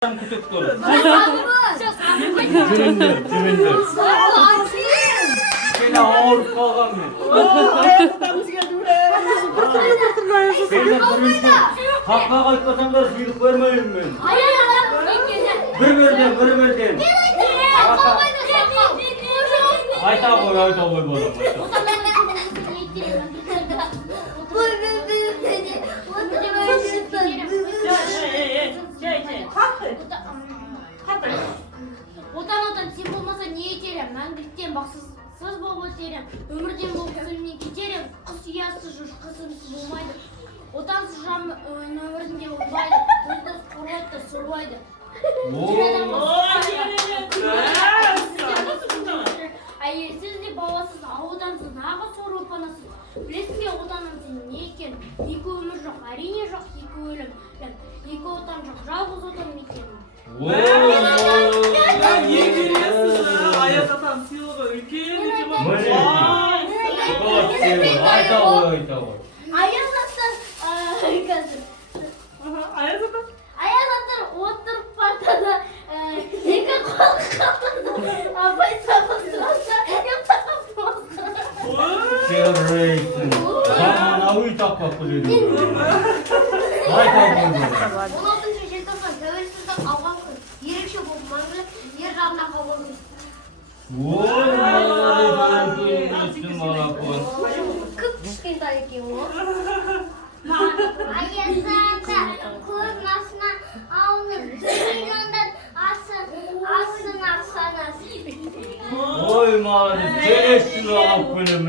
Kütüktür. Cüründür. Seni ağırıp kalgan mı? Beyler birinci. Hakka kayıtlasanlar sıyırıp vermeyin ben. Bir verden. Ayta koy bana. Отан сен болмаса не етерем? Мәңгіліктен бақсыз болып өтерем. Өмірден болып өлімнен кетерем. Құс ұясыз жүр, қысымсыз болмайды. Отансыз жан өмірінде болмайды. Дос қорғайды, сұрбайды. Әйелсіз де баласыз, отансыз нағыз сорлы панасыз. Білесің бе отаның сен не екен? Екі өмір жоқ, әрине жоқ, екі өлім. Екі отан жоқ, жалғыз отан мекені. Аяз Атаның сыйлығы үлкен Айта ғой. Аяз Ата қазір. Аяз Ата отырып партада екі қолы қалтында абай сабастырса ұйықтап босқа. Керрейтін. Заманауи тақпақ біледі. Айта ғой. 16 желтоқсан тәуелсіздік алған күн. Ерекше болып мәңгілік ер жағына қалған күн. Көп кішкентай екен ғой. Аяз Ата көздің астына алынып миллиондар асын ақсанасы. Ой, мағады, келесін алып көлем,